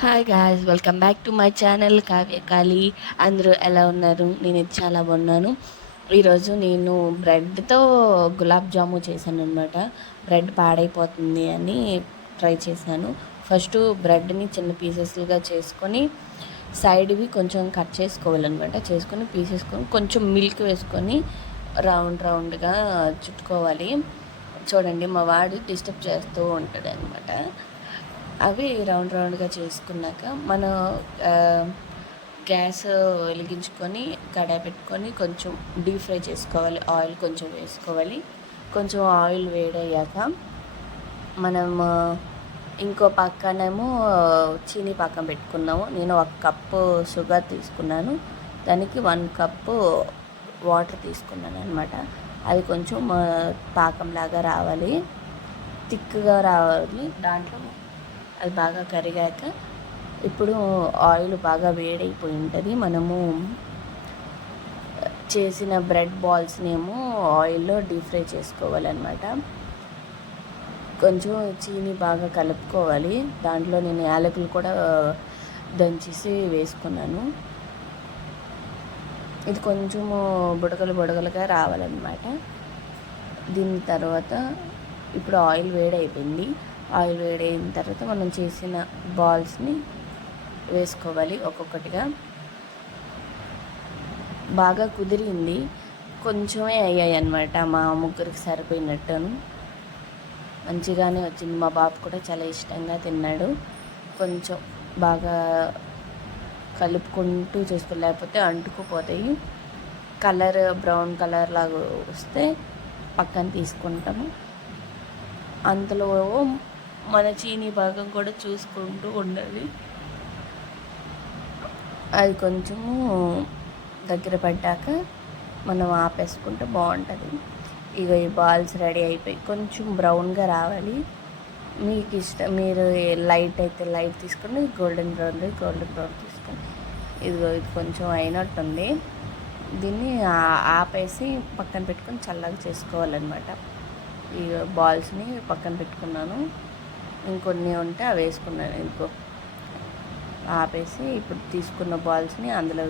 Hi guys, welcome back to my channel Kavyakali. అందరూ ఎలా ఉన్నారు? నేనైతే చాలా బాగున్నాను. ఈరోజు నేను బ్రెడ్తో గులాబ్ జాము చేశాను అనమాట. బ్రెడ్ పాడైపోతుంది అని ట్రై చేశాను. ఫస్ట్ బ్రెడ్ని చిన్న పీసెస్లుగా చేసుకొని సైడ్వి కొంచెం కట్ చేసుకోవాలన్నమాట. చేసుకొని పీసేసుకొని కొంచెం మిల్క్ వేసుకొని రౌండ్గా చుట్టుకోవాలి. చూడండి, మా వాడు డిస్టర్బ్ చేస్తూ ఉంటాడు అనమాట. అవి రౌండ్గా చేసుకున్నాక మనం గ్యాస్ వెలిగించుకొని కడాయి పెట్టుకొని కొంచెం డీప్ ఫ్రై చేసుకోవాలి. ఆయిల్ కొంచెం వేసుకోవాలి. కొంచెం ఆయిల్ వేడయ్యాక మనం ఇంకో పక్కనేమో చీనీ పాకం పెట్టుకున్నాము. నేను 1 కప్పు షుగర్ తీసుకున్నాను, దానికి 1 కప్పు వాటర్ తీసుకున్నాను అనమాట. అది కొంచెం పాకంలాగా రావాలి, థిక్గా రావాలి. దాంట్లో అది బాగా కరిగాక ఇప్పుడు ఆయిల్ బాగా వేడైపోయి ఉంటుంది. మనము చేసిన బ్రెడ్ బాల్స్ని ఏమో ఆయిల్లో డీప్ ఫ్రై చేసుకోవాలన్నమాట. కొంచెం చీని బాగా కలుపుకోవాలి. దాంట్లో నేను యాలకులు కూడా దంచేసి వేసుకున్నాను. ఇది కొంచెము బుడగలుగా రావాలన్నమాట. దీని తర్వాత ఇప్పుడు ఆయిల్ వేడైపోయింది. ఆయిల్ వేడైన తర్వాత మనం చేసిన బాల్స్ని వేసుకోవాలి ఒక్కొక్కటిగా. బాగా కుదిరింది, కొంచెమే అయ్యాయి అన్నమాట. మా ముగ్గురికి సరిపోయినట్టును మంచిగానే వచ్చింది. మా బాబు కూడా చాలా ఇష్టంగా తిన్నాడు. కొంచెం బాగా కలుపుకుంటూ చేసుకో, లేకపోతే అంటుకుపోతాయి. కలర్ బ్రౌన్ కలర్ లాగా వస్తే పక్కన తీసుకుంటాము. అంతలో మన చీనీ భాగం కూడా చూసుకుంటూ ఉండాలి. అది కొంచెము దగ్గర పడ్డాక మనం ఆపేసుకుంటే బాగుంటుంది. ఇక ఈ బాల్స్ రెడీ అయిపోయి కొంచెం బ్రౌన్గా రావాలి. మీకు ఇష్టం, మీరు లైట్ అయితే లైట్ తీసుకోండి, గోల్డెన్ బ్రౌన్ తీసుకోండి. ఇది కొంచెం అయినట్టుంది. దీన్ని ఆపేసి పక్కన పెట్టుకొని చల్లగా చేసుకోవాలన్నమాట. ఈ బాల్స్ని పక్కన పెట్టుకున్నాను. ఇంకొన్ని ఉంటే అవి వేసుకున్నాను. ఇంకో ఆపేసి ఇప్పుడు తీసుకున్న బాల్స్ని అందులో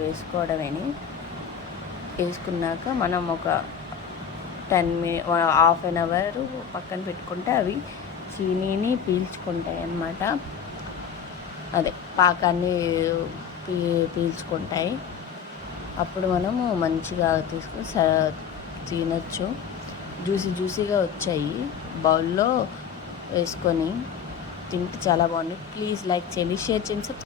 వేసుకున్నాక మనం ఒక 10 మినిట్, హాఫ్ అన్ అవర్ పక్కన పెట్టుకుంటే అవి చీనీని పీల్చుకుంటాయి అన్నమాట. అదే పాకాన్ని పీల్చుకుంటాయి. అప్పుడు మనము మంచిగా తీసుకొని తినచ్చు. జ్యూసీగా వచ్చాయి. బౌల్లో వేసుకొని తింటే చాలా బాగుంది. ప్లీజ్ లైక్ చేయండి, షేర్ చేయండి,